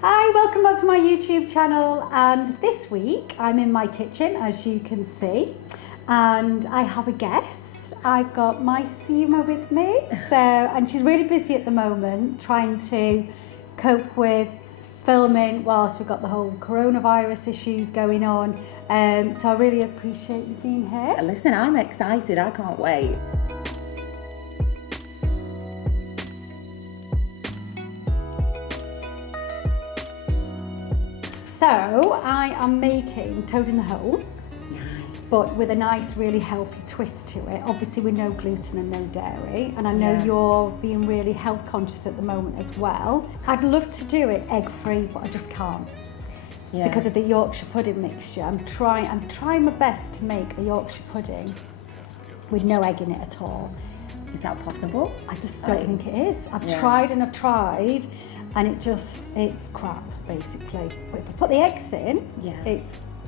Hi, welcome back to my YouTube channel, and this week I'm in my kitchen, as you can see, and I have a guest. I've got my Seema with me, and she's really busy at the moment trying to cope with filming whilst we've got the whole coronavirus issues going on, so I really appreciate you being here. Listen, I'm excited, I can't wait. So I am making toad in the hole, but with a nice, really healthy twist to it. Obviously with no gluten and no dairy, and I know you're being really health conscious at the moment as well. I'd love to do it egg free, but I just can't because of the Yorkshire pudding mixture. I'm trying my best to make a Yorkshire pudding with no egg in it at all. Is that possible? I just don't think it is. I've tried, and it's crap basically. But if I put the eggs in,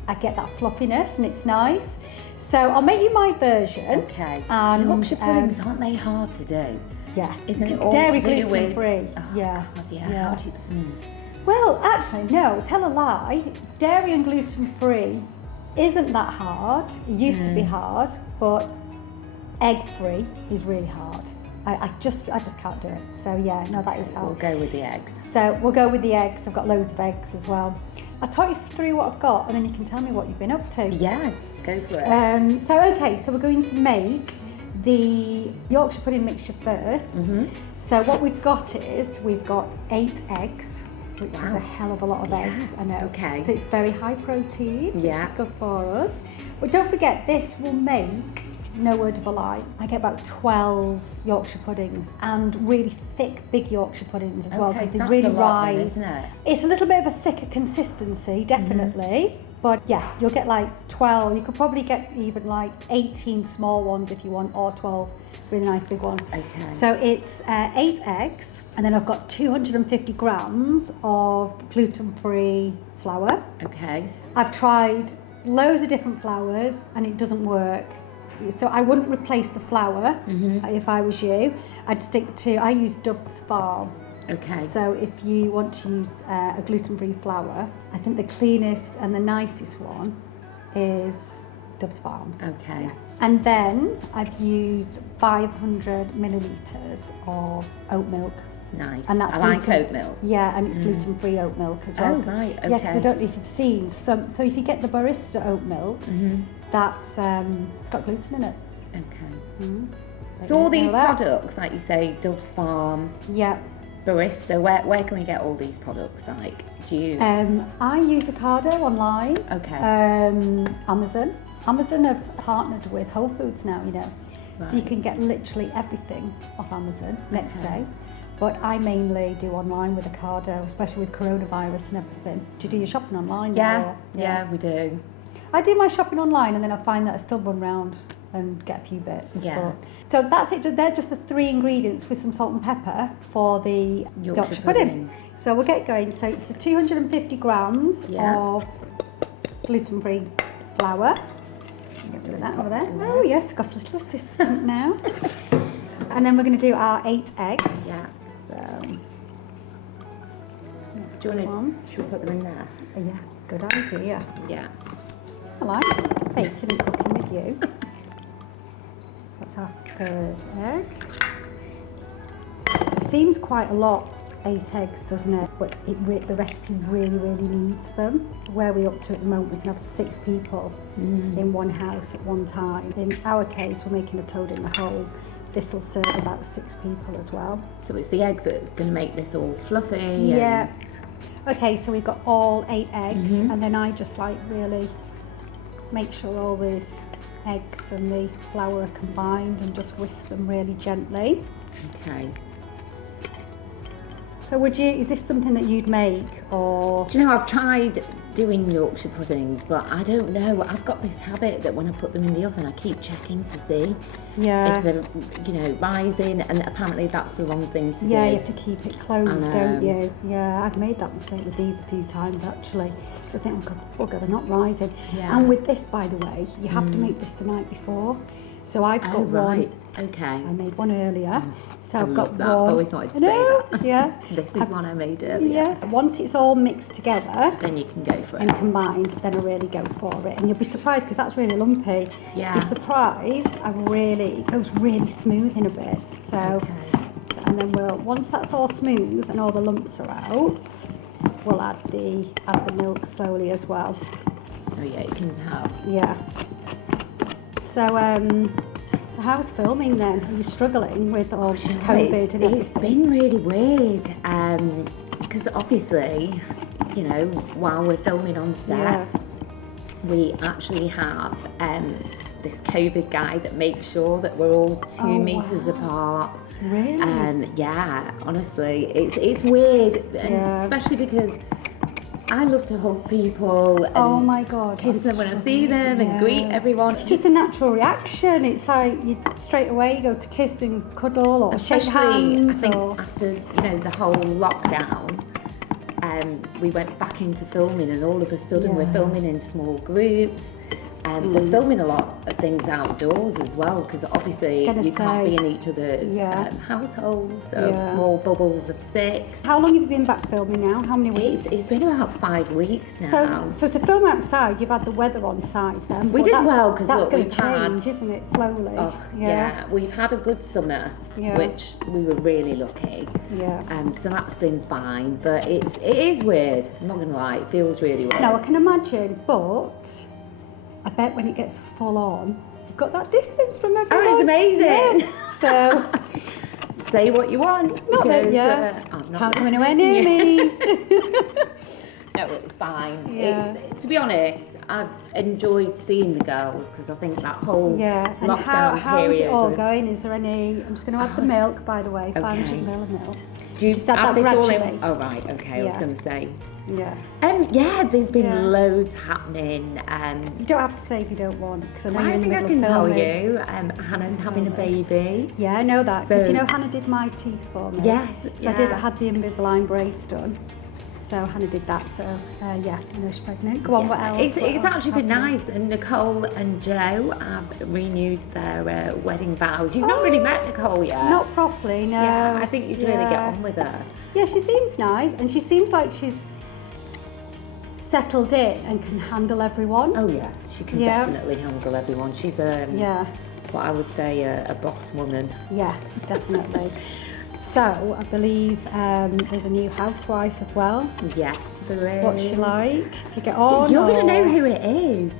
I get that fluffiness and it's nice. So I'll make you my version. Okay. Yorkshire puddings, aren't they hard to do? Yeah. Isn't it all dairy to do gluten with... free? Oh, yeah. God, yeah. How do you... Well, actually, no. Tell a lie. Dairy and gluten free isn't that hard. It used to be hard, but egg free is really hard. I just can't do it. So yeah, no, that is hard. We'll go with the eggs. So we'll go with the eggs. I've got loads of eggs as well. I'll talk you through what I've got, and then you can tell me what you've been up to. Yeah, go for it. So we're going to make the Yorkshire pudding mixture first. So what we've got 8 eggs, which is a hell of a lot of eggs, I know. Okay. So it's very high protein, which is good for us. But don't forget, this will make, no word of a lie, I get about 12 Yorkshire puddings, and really thick, big Yorkshire puddings as well, because they really rise. Then, isn't it? It's a little bit of a thicker consistency, definitely. But yeah, you'll get like 12. You could probably get even like 18 small ones if you want, or 12 really nice big ones. Okay. So it's 8 eggs, and then I've got 250 grams of gluten-free flour. Okay. I've tried loads of different flours and it doesn't work. So I wouldn't replace the flour if I was you. I use Dove's Farm. Okay. So if you want to use a gluten-free flour, I think the cleanest and the nicest one is Dove's Farm. Okay. Yeah. And then I've used 500 millilitres of oat milk. Nice. And that's I like oat milk. Yeah, and it's gluten-free oat milk as well. Oh, right, okay. Yeah, because I don't know if you've seen some. So if you get the barista oat milk, that's it's got gluten in it. Okay. So all these products, like you say, Dove's Farm, barista, where can we get all these products? Like, do you? I use Ocado online. Okay. Amazon have partnered with Whole Foods now, you know. Right. So you can get literally everything off Amazon next day. But I mainly do online with Ocado, especially with coronavirus and everything. Do you do your shopping online? Yeah, we do. I do my shopping online, and then I find that I still run around and get a few bits. Yeah. So that's it. They're just the 3 ingredients with some salt and pepper for the Yorkshire pudding. So we'll get going. So it's the 250 grams of gluten-free flour. Get rid of that over there. Oh yes, got a little assistant now. And then we're going to do our 8 eggs. Yeah. So. Do you want to? Should we put them in there? Yeah. Good idea. Yeah. I like baking and cooking with you. That's our 3rd egg. It seems quite a lot, 8 eggs, doesn't it? But the recipe really, really needs them. Where we're up to at the moment, we can have 6 people in one house at one time. In our case, we're making a toad in the hole. This will serve about 6 people as well. So it's the eggs that's going to make this all fluffy. Yeah. Okay, so we've got all 8 eggs, and then I just like really make sure all these eggs and the flour are combined and just whisk them really gently. Okay. So is this something that you'd make, or? Do you know, I've tried doing Yorkshire puddings, but I don't know. I've got this habit that when I put them in the oven, I keep checking to see if they're, rising, and apparently that's the wrong thing to do. Yeah, you have to keep it closed, don't you? Yeah, I've made that mistake with these a few times actually. So I think, oh God, they're not rising. Yeah. And with this, by the way, you have to make this the night before. So I've got one. Okay. I made one earlier. So I I've got that. one. I've always wanted to say that. Yeah. This is one I made earlier. Yeah. Once it's all mixed together, then you can go for it. And combined, then I really go for it. And you'll be surprised because that's really lumpy. Yeah. You'll be surprised. It goes really smooth in a bit. So, and then once that's all smooth and all the lumps are out, we'll add the milk slowly as well. Oh yeah, you can tell. Yeah. So how's filming then? Are you struggling with all COVID and everything? It's been really weird because obviously, you know, while we're filming on set, we actually have this COVID guy that makes sure that we're all 2 meters apart. Really? Yeah, honestly, it's weird, and especially because I love to hug people and oh my God, kiss them when I see them and greet everyone. It's just a natural reaction. It's like you straight away you go to kiss and cuddle or shake hands. I think after, you know, the whole lockdown, we went back into filming, and all of a sudden we're filming in small groups. We're filming a lot of things outdoors as well, because obviously you can't be in each other's households, so small bubbles of 6. How long have you been back filming now? How many weeks? It's been about 5 weeks now. So to film outside, you've had the weather on side then? We did well, because that's going we've to change, had, isn't it, slowly? Oh, yeah, we've had a good summer, which we were really lucky. Yeah. So that's been fine, but it is weird. I'm not going to lie, it feels really weird. No, I can imagine, but I bet when it gets full on, you've got that distance from everyone. Oh, it's amazing. Yeah. So, say what you want. Not because, that, I'm not can't come anywhere near me. No, it's fine. Yeah. To be honest, I've enjoyed seeing the girls, because I think that whole and lockdown how is period it all going? Is there any? I'm just going to add the milk, by the way. 500 ml of milk. Do you just add add that this all gradually. in? Oh right, okay. I was going to say. Yeah. There's been loads happening. You don't have to say if you don't want, because I know you're in the think I middle can of tell filming. you. Hannah's having a baby. Yeah, I know that, because So- you know Hannah did my teeth for me. Yes. So I had the Invisalign brace done. So Hannah did that. So I know she's pregnant. Go on, what else? It's What else actually been happening? nice, and Nicole and Joe have renewed their wedding vows. You've not really met Nicole yet. Not properly, no. Yeah, I think you'd really get on with her. Yeah, she seems nice, and she seems like she's settled in and can handle everyone. Oh yeah, she can definitely handle everyone. She's what I would say a boss woman. Yeah, definitely. So I believe there's a new housewife as well. Yes, there is. What's she like? Do you get on? You're going to know who it is.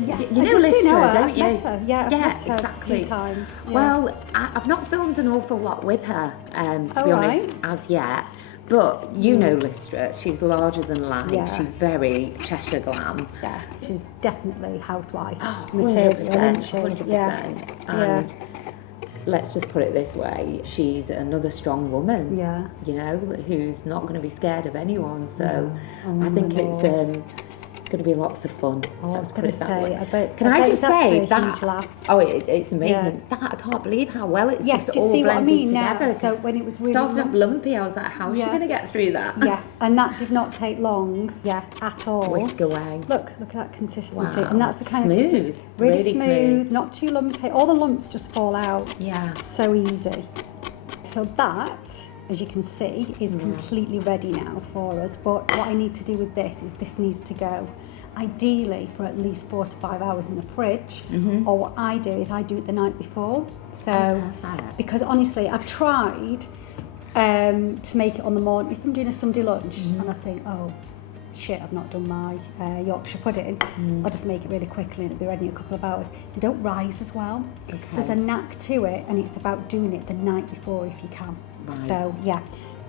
You know Lystra, don't you? I've met her exactly. a few times. Yeah. Well, I've not filmed an awful lot with her, to be honest, as yet. But you know Lystra, she's larger than life. Yeah. She's very Cheshire glam. Yeah, she's definitely housewife 100%, material, isn't she? 100%. Yeah. And let's just put it this way, she's another strong woman, you know, who's not going to be scared of anyone. So I think it's going to be lots of fun. I was going to say, I bet just say that? Huge laugh. Oh, it's amazing. That I can't believe how well it's just do you all see what I blended mean together. now? So when it was really started off lumpy, I was like, how's she going to get through that? Yeah, and that did not take long, at all. Whisk away. Look at that consistency. Wow. And that's the kind Smooth. of consistency. Really smooth, not too lumpy. All the lumps just fall out. Yeah. So easy. So that, as you can see, is completely ready now for us. But what I need to do with this is this needs to go ideally for at least 4 to 5 hours in the fridge. Or what I do is I do it the night before. So, because honestly, I've tried to make it on the morning. If I'm doing a Sunday lunch and I think, oh shit, I've not done my Yorkshire pudding, I'll just make it really quickly and it'll be ready in a couple of hours. They don't rise as well. There's a knack to it, and it's about doing it the night before if you can. So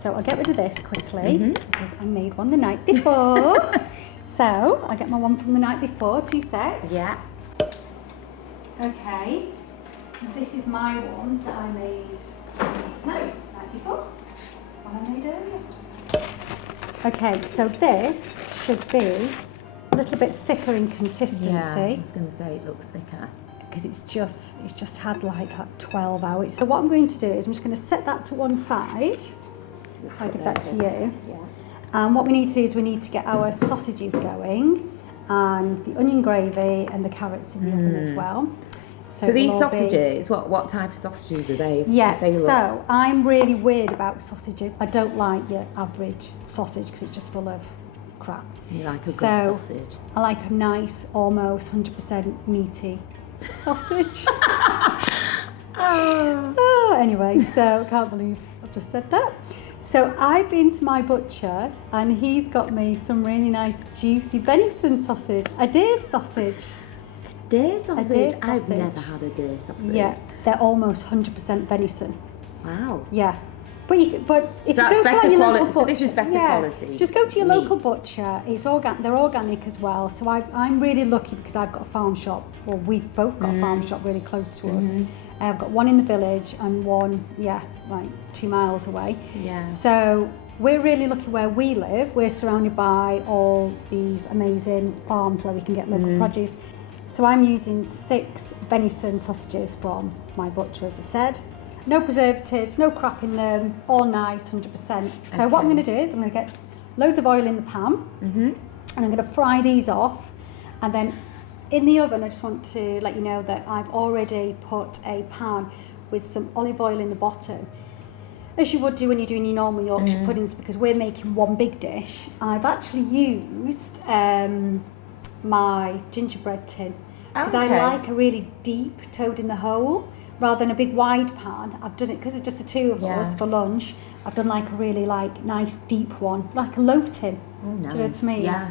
so I'll get rid of this quickly because I made one the night before. So I'll get my one from the night before, 2 secs. Yeah. Okay, this is my one that I made night before, one I made earlier. Okay, so this should be a little bit thicker in consistency. Yeah, I was going to say it looks thicker. Because it's just had like that 12 hours. So what I'm going to do is I'm just going to set that to one side. So I give that to you. Yeah. And what we need to do is we need to get our sausages going, and the onion gravy and the carrots in the oven as well. So these sausages, what type of sausages are they? Yeah, so I'm really weird about sausages. I don't like your average sausage because it's just full of crap. You like a good sausage? I like a nice, almost 100% meaty sausage. Anyway, so can't believe I've just said that. So I've been to my butcher and he's got me some really nice juicy venison sausage, a deer sausage. Deer sausage? I've never had a deer sausage. Yeah, they're almost 100% venison. Wow. Yeah. But if you go to like your local butcher, so this is better quality. Just go to your local butcher. It's they're organic as well. So I'm really lucky because I've got a farm shop. Well, we've both got a farm shop really close to us. I've got one in the village and one, like 2 miles away. Yeah. So we're really lucky where we live. We're surrounded by all these amazing farms where we can get local produce. So I'm using 6 venison sausages from my butcher, as I said. No preservatives, no crap in them, all nice, 100%. So what I'm going to do is I'm going to get loads of oil in the pan, and I'm going to fry these off, and then in the oven I just want to let you know that I've already put a pan with some olive oil in the bottom, as you would do when you're doing your normal Yorkshire puddings, because we're making one big dish. I've actually used my gingerbread tin, because I like a really deep toad in the hole rather than a big wide pan. I've done it because it's just the two of us for lunch. I've done like a really nice deep one, like a loaf tin. Oh, nice. Do you know what I mean? Yeah.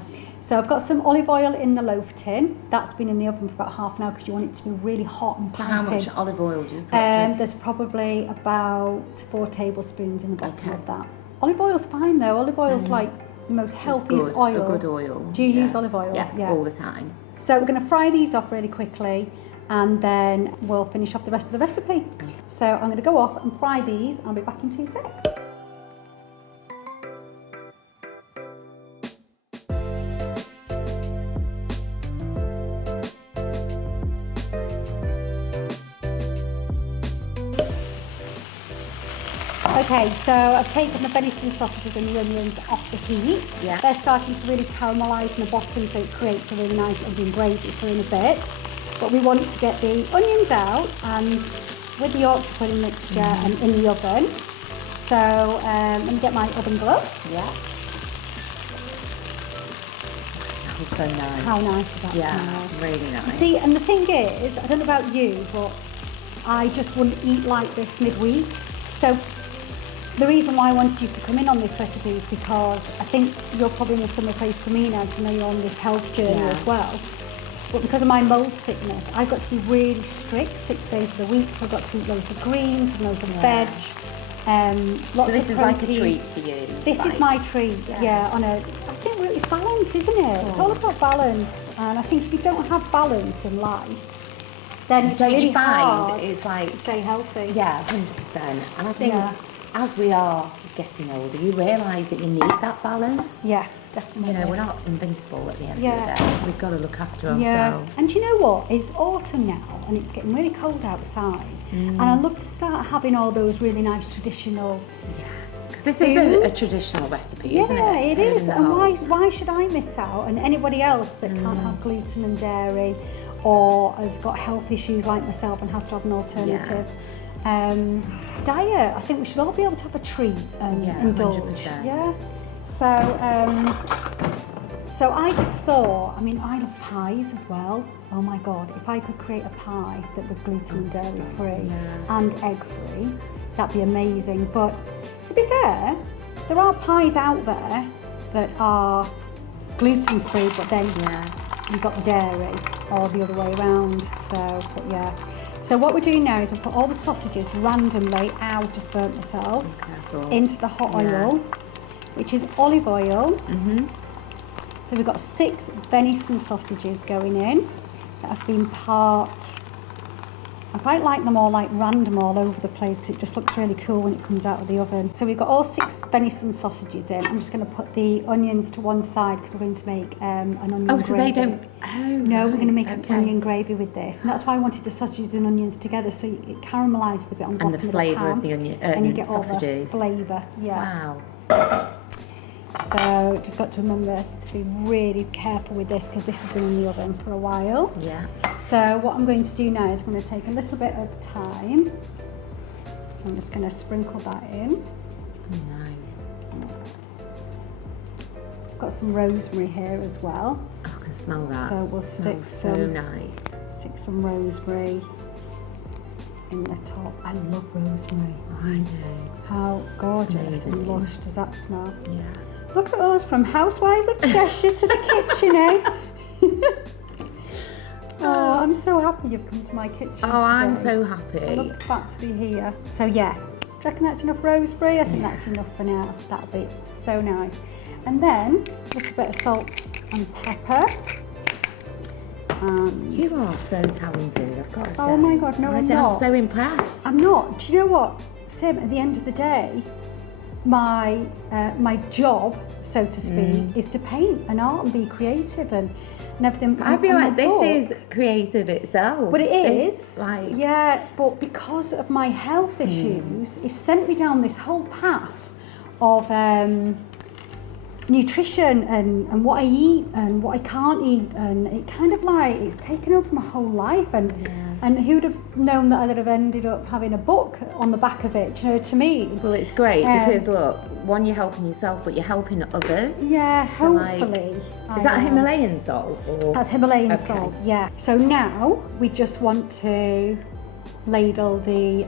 So I've got some olive oil in the loaf tin. That's been in the oven for about half an hour because you want it to be really hot and piping. How much olive oil do you put? There's probably about 4 tablespoons in the bottom of that. Olive oil's fine though. Olive oil's like the most healthiest oil. A good oil. Do you use olive oil? Yeah, all the time. So we're going to fry these off really quickly, and then we'll finish off the rest of the recipe. So I'm going to go off and fry these. I'll be back in 2 seconds. Okay, so I've taken the venison sausages and the onions off the heat. Yeah. They're starting to really caramelise in the bottom, so it creates a really nice onion gravy for in a bit. But we want to get the onions out and with the Yorkshire pudding mixture and in the oven. So let me get my oven gloves. Yeah. That smells so nice. How nice is that? Yeah, really nice. See, and the thing is, I don't know about you, but I just wouldn't eat like this midweek. So the reason why I wanted you to come in on this recipe is because I think you're probably in a similar place to me now, to know you're on this health journey as well. But because of my mold sickness, I've got to be really strict 6 days of the week. So I've got to eat loads of greens and loads of veg, lots of protein. So this is like a treat for you? This is my treat, I think it's balance, isn't it? It's all about balance. And I think if you don't have balance in life, then it's really hard to stay healthy. Yeah, 100%. And I think as we are getting older, you realise that you need that balance. Yeah, definitely. You know, we're not invincible at the end of the day. We've got to look after ourselves. And you know what? It's autumn now and it's getting really cold outside. And I love to start having all those really nice traditional Because this is a traditional recipe, isn't it? Yeah, it is. And why should I miss out? And anybody else that can't have gluten and dairy or has got health issues like myself and has to have an alternative diet, I think we should all be able to have a treat and indulge. 100%. Yeah. So I just thought, I mean, I love pies as well. Oh my God, if I could create a pie that was gluten and dairy free and egg free, that'd be amazing. But to be fair, there are pies out there that are gluten free, but then you've got the dairy, or the other way around. So what we're doing now is we'll put all the sausages randomly, I've just burnt myself, into the hot oil, which is olive oil. So we've got 6 venison sausages going in that have been I quite like them all like random all over the place because it just looks really cool when it comes out of the oven. So we've got all 6 venison sausages in. I'm just going to put the onions to one side because we're going to make an onion gravy. So they don't... No, we're going to make an onion gravy with this. And that's why I wanted the sausages and onions together, so it caramelizes a bit on the bottom of the pan. And the flavour of the onion and you get sausages. all the flavour, Wow. So just got to remember to be really careful with this because this has been in the oven for a while. Yeah. So what I'm going to do now is I'm going to take a little bit of thyme. I'm just going to sprinkle that in. Nice. I've got some rosemary here as well. Oh, I can smell that. So we'll stick so nice. Stick some rosemary in the top. I love rosemary. I do. How gorgeous Amazing. and lush does that smell? Yeah. Look at us, from Housewives of Cheshire to the kitchen, eh? Oh, I'm so happy you've come to my kitchen today. I'm so happy. I love the fact to be here. So yeah, do you reckon that's enough rosemary? I think that's enough for now. That'll be so nice. And then a little bit of salt and pepper. You are so talented, I've got to say. Oh my God, no, I'm not. I'm so impressed. I'm not. Do you know what, Sim, at the end of the day, my job, so to speak, is to paint and art and be creative and everything. I feel like this is creative itself. But it is. Like, yeah, but because of my health issues, it sent me down this whole path of nutrition and what I eat and what I can't eat, and it kind of like, it's taken over my whole life, and who'd have known that I'd have ended up having a book on the back of it, you know, to me. Well, it's great because look, one, you're helping yourself, but you're helping others. Yeah, So, hopefully. Is that Himalayan salt? Or? That's Himalayan salt, yeah. So now we just want to ladle the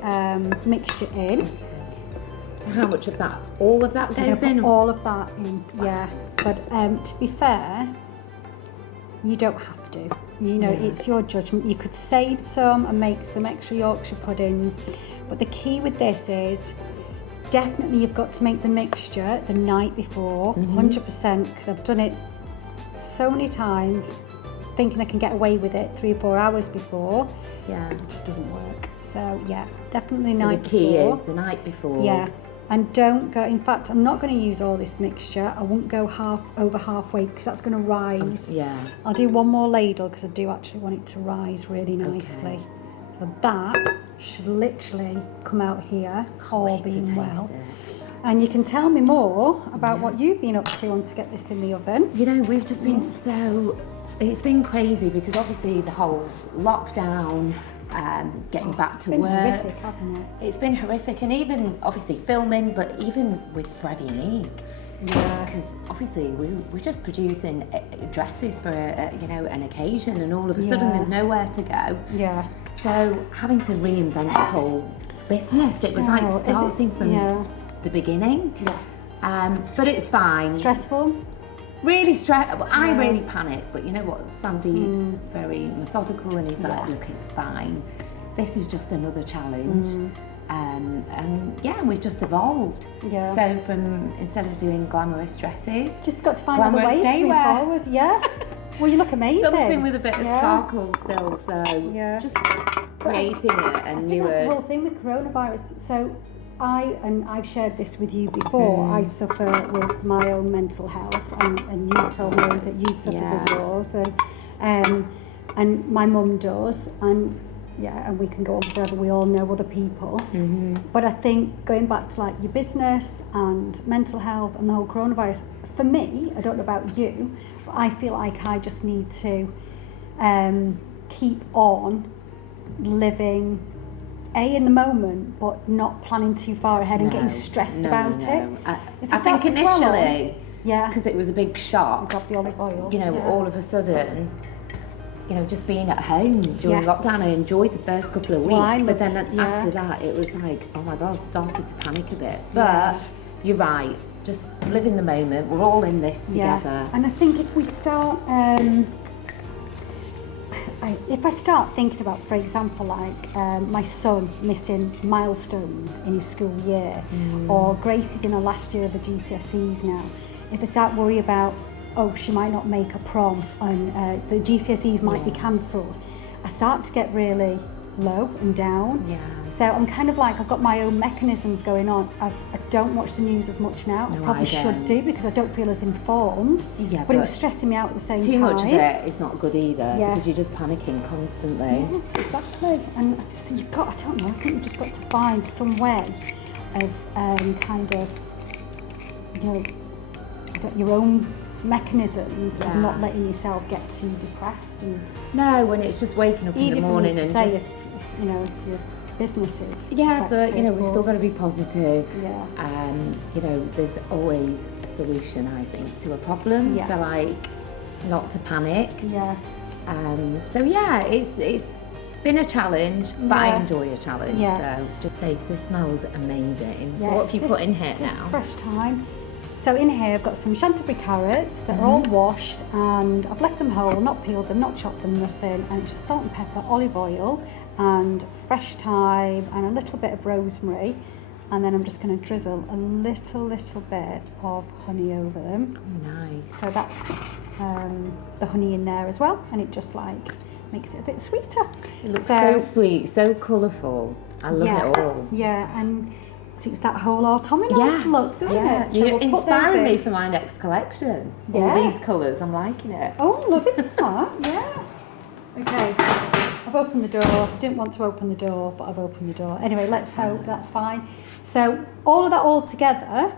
mixture in. So how much of that? All of that goes in? All of that in, yeah. But to be fair, you don't have to. You know, it's your judgment. You could save some and make some extra Yorkshire puddings. But the key with this is definitely you've got to make the mixture the night before, 100%, because I've done it so many times thinking I can get away with it 3 or 4 hours before. Yeah. It just doesn't work. So yeah, definitely night before. The key is the night before. Yeah. And don't go, in fact, I'm not going to use all this mixture. I won't go over halfway because that's going to rise. Yeah. I'll do one more ladle because I do actually want it to rise really nicely. Okay. So that should literally come out here, all being well. And you can tell me more about what you've been up to once to get this in the oven. You know, we've just been it's been crazy because obviously the whole lockdown, getting back to work. It's been horrific, hasn't it? It's been horrific, and even obviously filming, but even with Freddie and Eve. Yeah. Because obviously we're just producing dresses for an occasion, and all of a sudden there's nowhere to go. Yeah. So having to reinvent the whole business, it was like starting from the beginning. Yeah. But it's fine. Stressful? Really stressful. I really panicked, but you know what? Sandy's very methodical, and he's like, look, it's fine. This is just another challenge. And we've just evolved. Yeah. So from, instead of doing glamorous dresses, just got to find other ways to move forward. Yeah. Well, you look amazing. Something with a bit of sparkle still. So just creating a newer. That's the whole thing with coronavirus. So I've shared this with you before. I suffer with my own mental health, and you told me that you suffer with yours, and my mum does, and we can go on forever. We all know other people, but I think going back to like your business and mental health and the whole coronavirus, for me, I don't know about you, but I feel like I just need to keep on living in the moment, but not planning too far ahead and getting stressed about it. I think initially, because it was a big shock. Got the olive oil. You know, all of a sudden, you know, just being at home during lockdown, I enjoyed the first couple of weeks, but then after that, it was like, oh my God, started to panic a bit. But you're right, just live in the moment. We're all in this together. And I think if we start. If I start thinking about, for example, like my son missing milestones in his school year, or Grace is in her last year of the GCSEs now, if I start worrying about, she might not make a prom and the GCSEs might be cancelled, I start to get really low and down. Yeah. So I'm kind of like, I've got my own mechanisms going on. I don't watch the news as much now. I probably should do because I don't feel as informed. Yeah, but it was stressing me out at the same time. Too much of it is not good either because you're just panicking constantly. Yeah, exactly. And you've got, I don't know, I think you've just got to find some way of kind of, you know, your own mechanisms of not letting yourself get too depressed. And no, when it's just waking up in the morning and say just... if, you know, your businesses. Yeah, but you know, we've still got to be positive. Yeah. You know, there's always a solution, I think, to a problem. Yeah. So like, not to panic. Yeah. So yeah, it's been a challenge, but I enjoy a challenge. Yeah. So just taste, this smells amazing. Yeah, So what have you put in here now? Fresh thyme. So in here I've got some chanterbury carrots that are all washed, and I've left them whole, not peeled them, not chopped them, nothing, and it's just salt and pepper, olive oil and fresh thyme and a little bit of rosemary, and then I'm just going to drizzle a little bit of honey over them. Oh, nice. So that's the honey in there as well, and it just like makes it a bit sweeter. It looks so sweet, so colourful. I love it all. Yeah, and suits that whole autumnal look, doesn't it? So You're inspiring me for my next collection. Yeah. All these colours, I'm liking it. Oh, loving that, yeah. Okay, I've opened the door. Didn't want to open the door, but I've opened the door. Anyway, let's hope that's fine. So all of that all together,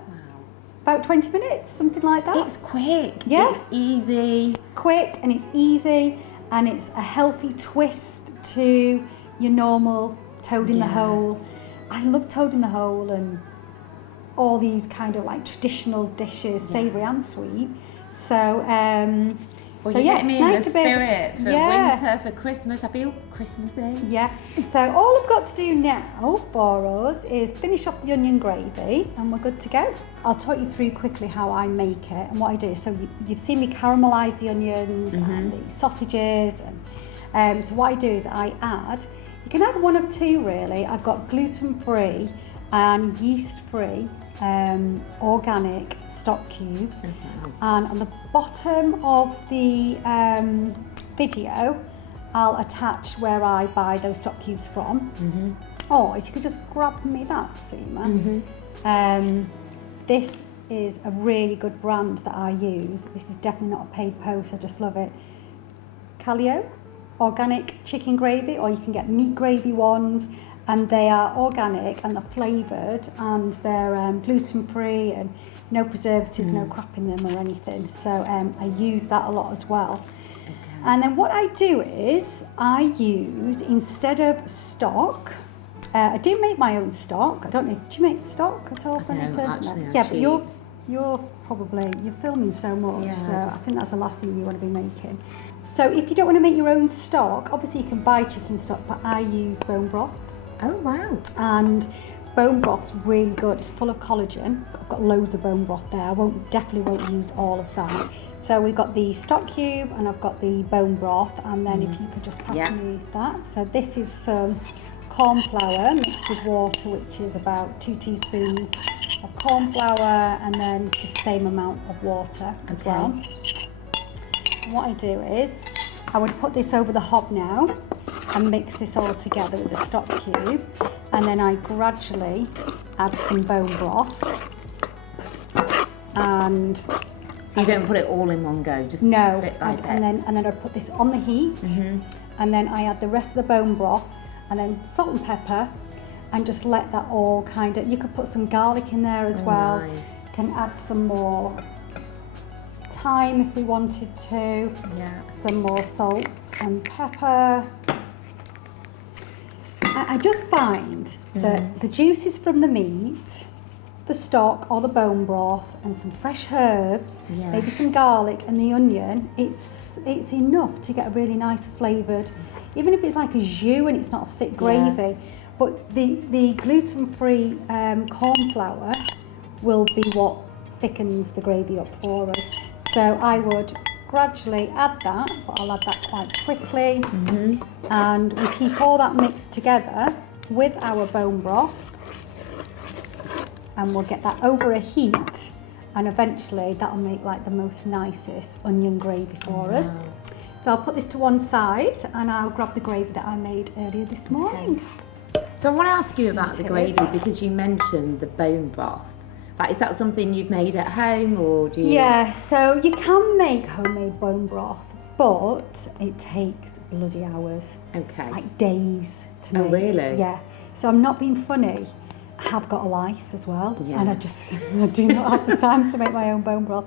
about 20 minutes, something like that. It's quick. Yeah. It's easy. Quick, and it's easy, and it's a healthy twist to your normal toad in the hole. I love toad in the hole and all these kind of like traditional dishes, savoury and sweet. So, Well, so you're yeah, getting me it's in nice the to be able spirit to, for winter, for Christmas. I feel Christmassy. Yeah. So all I've got to do now for us is finish off the onion gravy, and we're good to go. I'll talk you through quickly how I make it and what I do. So you've seen me caramelise the onions and the sausages, and so what I do is I add. You can add one of two really. I've got gluten-free and yeast-free organic stock cubes, and on the bottom of the video I'll attach where I buy those stock cubes from. Oh, if you could just grab me that, Seema. This is a really good brand that I use. This is definitely not a paid post, I just love it. Calio organic chicken gravy, or you can get meat gravy ones, and they are organic and they're flavoured, and they're gluten-free and no preservatives, no crap in them or anything. So I use that a lot as well. And then what I do is I use, instead of stock, I do make my own stock. I don't know, do you make stock at all for anything? Actually, yeah, but you're filming so much, so I think that's the last thing you want to be making. So if you don't want to make your own stock, obviously you can buy chicken stock, but I use bone broth. Oh wow. And bone broth's really good. It's full of collagen. I've got loads of bone broth there. I definitely won't use all of that. So we've got the stock cube and I've got the bone broth, and then if you could just pass me that. So this is some corn flour mixed with water, which is about 2 teaspoons of corn flour, and then the same amount of water as well. And what I do is I would put this over the hob now and mix this all together with the stock cube, and then I gradually add some bone broth. And so you don't put it all in one go, just bit by bit. And then I put this on the heat, and then I add the rest of the bone broth, and then salt and pepper, and just let that all kind of. You could put some garlic in there as well. Nice. Can add some more thyme if we wanted to. Yeah. Some more salt and pepper. I just find that the juices from the meat, the stock or the bone broth, and some fresh herbs, maybe some garlic and the onion, it's enough to get a really nice flavoured, even if it's like a jus and it's not a thick gravy. But the gluten-free corn flour will be what thickens the gravy up for us. So I would gradually add that, but I'll add that quite quickly, and we keep all that mixed together with our bone broth, and we'll get that over a heat, and eventually that'll make like the most nicest onion gravy for us. So I'll put this to one side and I'll grab the gravy that I made earlier this morning. So I want to ask you about the gravy, because you mentioned the bone broth. Like, is that something you've made at home, or do you? Yeah, so you can make homemade bone broth, but it takes bloody hours. Okay. Like days to make. Oh really? Yeah. So I'm not being funny. have got a life as well, Yeah. and I do not have the time to make my own bone broth.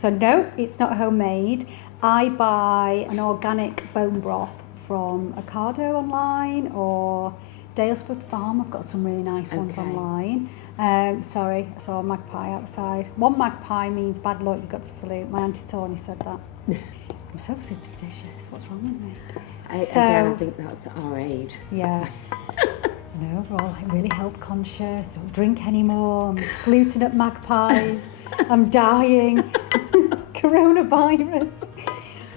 So no, it's not homemade. I buy an organic bone broth from Ocado online or Dalesford Farm. I've got some really nice ones online. Sorry, I saw a magpie outside. One magpie means bad luck, you've got to salute. My Auntie Tawny said that. I'm so superstitious. What's wrong with me? Again, I think that's our age. Yeah. No, we're all really health conscious. Don't drink anymore. I'm saluting at magpies. I'm dying. Coronavirus.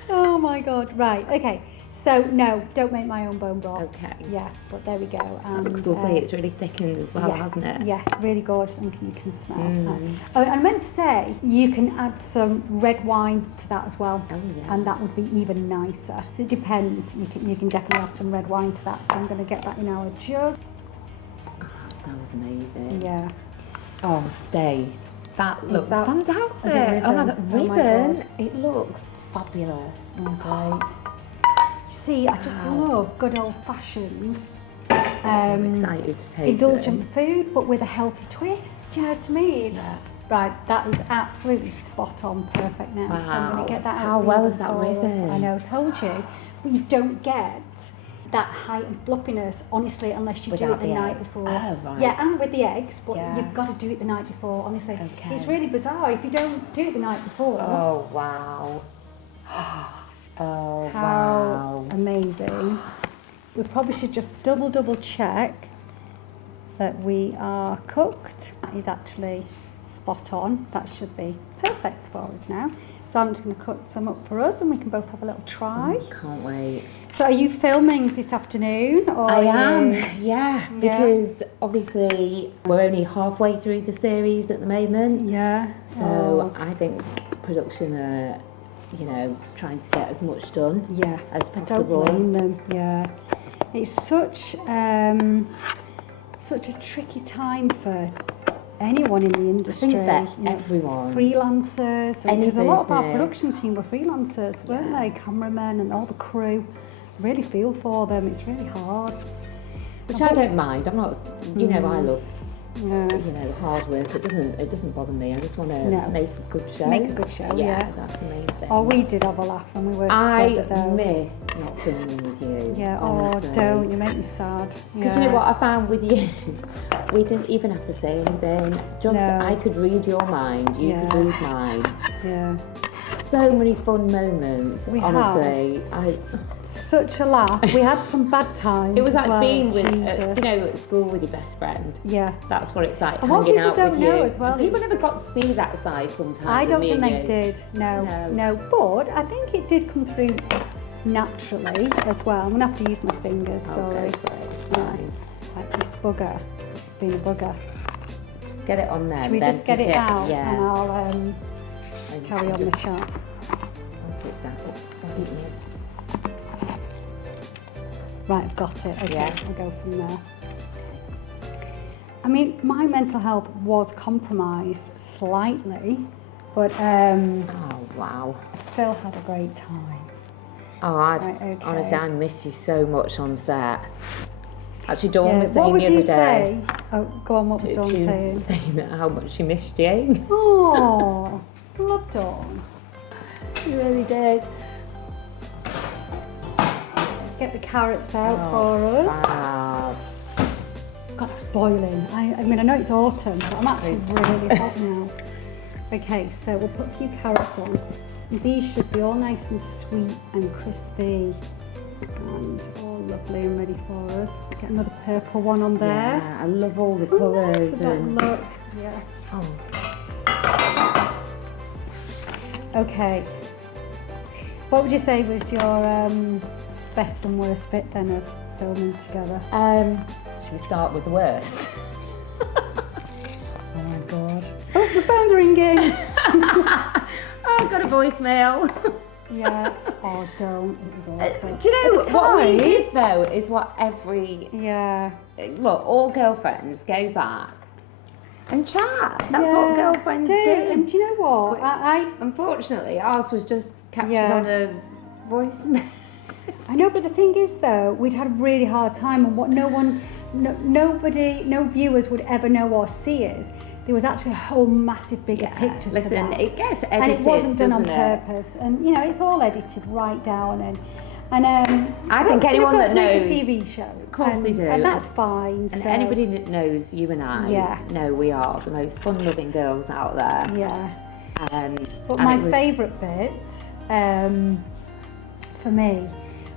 Oh my God. Right. Okay. So no, don't make my own bone broth. Okay. Yeah, but there we go. It looks lovely. It's really thickened as well, hasn't it? Yeah, really gorgeous, and you can smell. Oh, and I meant to say, you can add some red wine to that as well. Oh, yeah. And that would be even nicer. So it depends. You can definitely add some red wine to that. So I'm going to get that in our jug. Oh, that smells amazing. Yeah. Oh, Stacey, that looks fantastic. Oh my God. It looks fabulous. Okay. See, I just love good old-fashioned, I'm excited to taste indulgent food, but with a healthy twist. Do you know what I mean? Yeah. Right, that is absolutely spot on, perfect now. Wow. So I'm going to get that out. How of the well oven is that for us. risen? I know, told you. But you don't get that heightened fluffiness, honestly, unless you do Without it the the night egg. before. Oh, right. Yeah, and with the eggs, but Yeah. you've got to do it the night before, honestly. Okay. It's really bizarre if you don't do it the night before. Oh, wow. Oh, How wow. amazing. We probably should just double check that we are cooked. That is actually spot on. That should be perfect for us now. So I'm just going to cook some up for us and we can both have a little try. Can't wait. So are you filming this afternoon? Or I are am, you- yeah, because obviously we're only halfway through the series at the moment. Yeah. So I think production are, trying to get as much done Yeah. as I don't possible. blame them. Yeah. It's such a tricky time for anyone in the I industry. think that you know, everyone, freelancers, Any because a lot of our business. production team were freelancers, weren't Yeah. they? Cameramen and all the crew. Really feel for them. It's really hard. which I don't mind. I'm not, I love, Yeah. hard work. It doesn't bother me. I just want to No. make a good show. Make a good show, yeah. That's the main thing. Oh, we did have a laugh when we worked I together though. miss not filming with you. Yeah, honestly. oh, don't. You make me sad. Because you know what I found with you? We didn't even have to say anything. Just No. I could read your mind, you could Yeah. read mine. Yeah. So many fun moments. We honestly, Such a laugh. We had some bad times. it was as like well. being with, Jesus. at school with your best friend. Yeah. That's what it's like And what hanging people out don't with know you. as well And people is- never got to see that side sometimes. I don't with think me they and you. did. No. No. But I think it did come through naturally as well. I'm gonna have to use my fingers. Oh, Sorry. go for it, it's Yeah. fine. Like this bugger. It's been a bugger. Just get it on there. Should we then just get pick it out Yeah. and I'll And carry on the just- chat? That's exactly. Right, I've got it. Okay, Yeah. I'll go from there. I mean, my mental health was compromised slightly, but Oh wow. I still had a great time. Oh, Right, okay. honestly, I miss you so much on set. Actually, Dawn was what saying would the other you day. say? Oh, go on, what was She Dawn was saying? saying that how much she missed you. Oh, love Dawn. She really did. Let's get the carrots out for us. Wow. God, it's boiling. I mean, I know it's autumn, but I'm actually really hot now. Okay, so we'll put a few carrots on. These should be all nice and sweet and crispy and all lovely and ready for us. Get another purple one on there. Yeah, I love all the Ooh, colours. so that And, look. Yeah. oh, Okay. What would you say was your best and worst bit then of filming together? should we start with the worst? Oh my god. Oh, the phone's ringing. Oh, I've got a voicemail. Yeah. Oh, don't. It was awful. Do you know At the what we time- did though? Is what every Yeah. look, all girlfriends go back and chat. That's what Yeah, girlfriends do. And do you know what? But- Unfortunately, ours was just captured Yeah. on a voicemail. I know, but the thing is though, we'd had a really hard time, and what no one nobody, no viewers would ever know or see us. There was actually a whole massive bigger picture to listen, that. it gets edited, and it wasn't done on doesn't it? purpose. And you know, it's all edited right down. And I think anyone that knows, a TV show, of course they do, and that's fine. And so, anybody that knows you and I know we are the most fun-loving girls out there. Yeah. But my favourite bit for me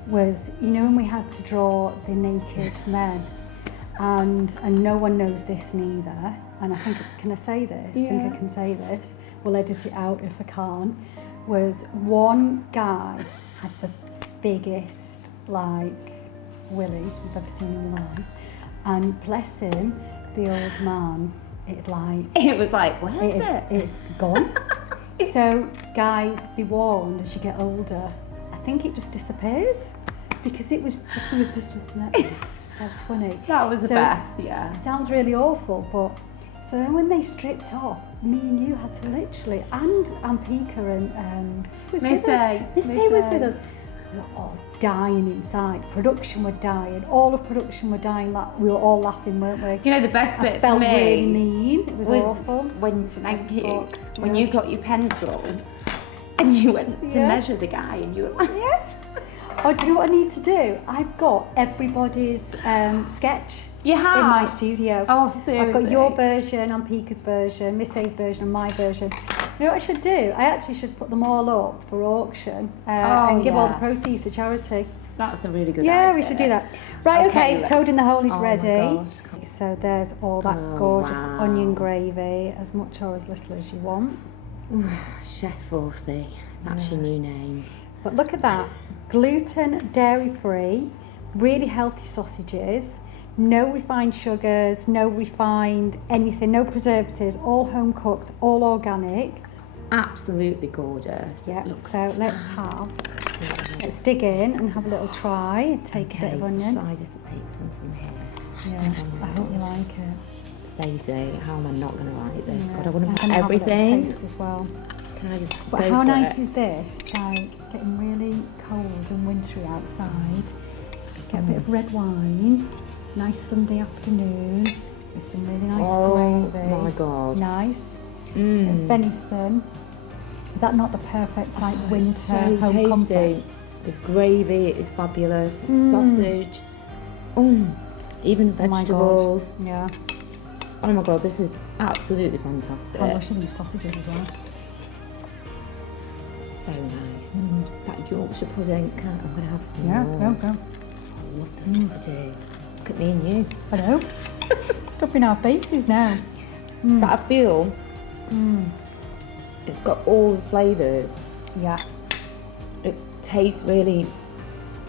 was, you know, when we had to draw the naked men, and no one knows this neither. And I think, can I say this? I think I can say this. We'll edit it out if I can't. Was one guy had the biggest, like, willy I've ever seen in my life, and bless him, the old man, it was like, where's it? It gone. So guys, be warned as you get older. I think it just disappears because there was just so funny. That was the best, yeah. It sounds really awful, but so then when they stripped off, me and you had to literally, and Pika and Miss A was with us. We were all dying inside. Production were dying. All of production were dying. Like, we were all laughing, weren't we? You know, the best bit for me, really mean. It was awful. When you got your pencil and you went to measure the guy, and you were like, Oh, do you know what I need to do? I've got everybody's sketch in my studio. Oh, seriously? I've got your version, Pika's version, Miss A's version, and my version. You know what I should do? I actually should put them all up for auction and give all the proceeds to charity. That's a really good idea. Yeah, we should do that. Right, okay, Toad in the Hole is ready. My gosh. So there's all that gorgeous onion gravy, as much or as little as you want. Chef Forsey, that's your new name. But look at that, gluten, dairy-free, really healthy sausages, no refined sugars, no refined anything, no preservatives, all home cooked, all organic. Absolutely gorgeous. Yeah, so let's dig in and have a little try. Take a bit of onion. So I just take some from here. Yeah, I hope you like it. Stacey, how am I not going to like this? Yeah. God, I want to have everything. A taste as well. Can I just But how nice is this? It's like getting really cold and wintry outside. Get a bit of red wine. Nice Sunday afternoon with some really nice gravy. Oh my God. Nice. Venison. Is that not the perfect like winter so home comfort? The gravy is fabulous. The sausage. Even the vegetables. Oh my God. Yeah. Oh my God, this is absolutely fantastic. I love these sausages as well. So nice. That Yorkshire pudding. I'm going to have some more. Go. I love the sausages. Look at me and you. I know. Stuff in our faces now. But I feel it's got all the flavours. Yeah. It tastes really.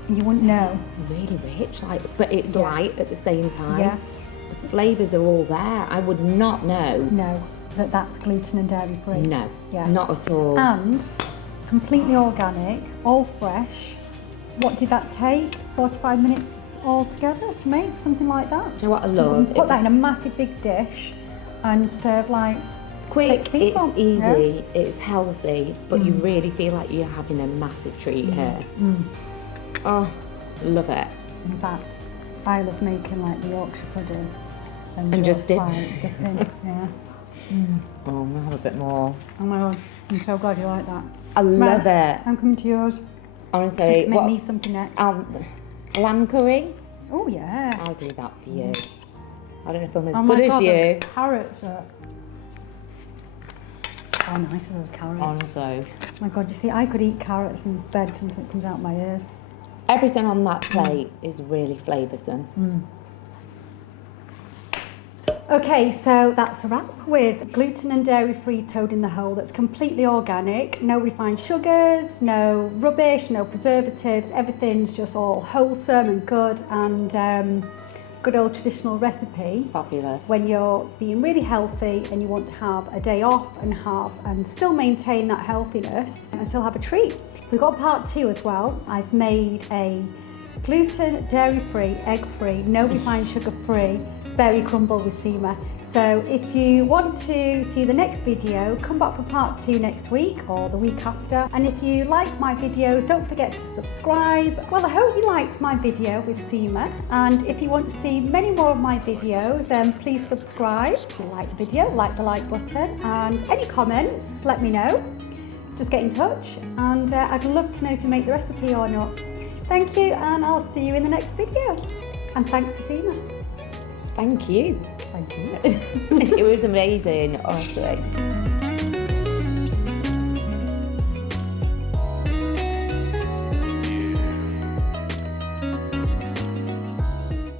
You wouldn't know. Really rich, but it's light at the same time. Yeah. The flavours are all there. I would not know. No, that's gluten and dairy free. No. Yeah. Not at all. And completely organic, all fresh. What did that take? 45 minutes altogether to make something like that? Do you know what I love? Put that in a massive big dish and serve like quick, 6 people. It's easy, it's healthy, but you really feel like you're having a massive treat here. Oh, love it. In fact, I love making like the Yorkshire pudding and just dip in. Yeah. Oh, I'm gonna have a bit more. Oh my God, I'm so glad you like that. I love it. I'm coming to yours. Honestly, make me something next. Lamb curry. Oh yeah. I'll do that for you. I don't know if I'm as good as you. Carrots are. How nice are those carrots? Honestly. Oh my God, you see, I could eat carrots and veg until it comes out my ears. Everything on that plate is really flavoursome. Okay, so that's a wrap with gluten and dairy-free Toad in the Hole that's completely organic, no refined sugars, no rubbish, no preservatives, everything's just all wholesome and good, and good old traditional recipe. Fabulous. When you're being really healthy and you want to have a day off and still maintain that healthiness and still have a treat. We've got part 2 as well. I've made a gluten, dairy-free, egg-free, no refined sugar-free berry crumble with Seema. So if you want to see the next video, come back for part 2 next week or the week after. And if you like my videos, don't forget to subscribe. Well, I hope you liked my video with Seema. And if you want to see many more of my videos, then please subscribe. If you like the video, like the like button. And any comments, let me know. Just get in touch. And I'd love to know if you make the recipe or not. Thank you, and I'll see you in the next video. And thanks to Seema. Thank you. Thank you. It was amazing, honestly.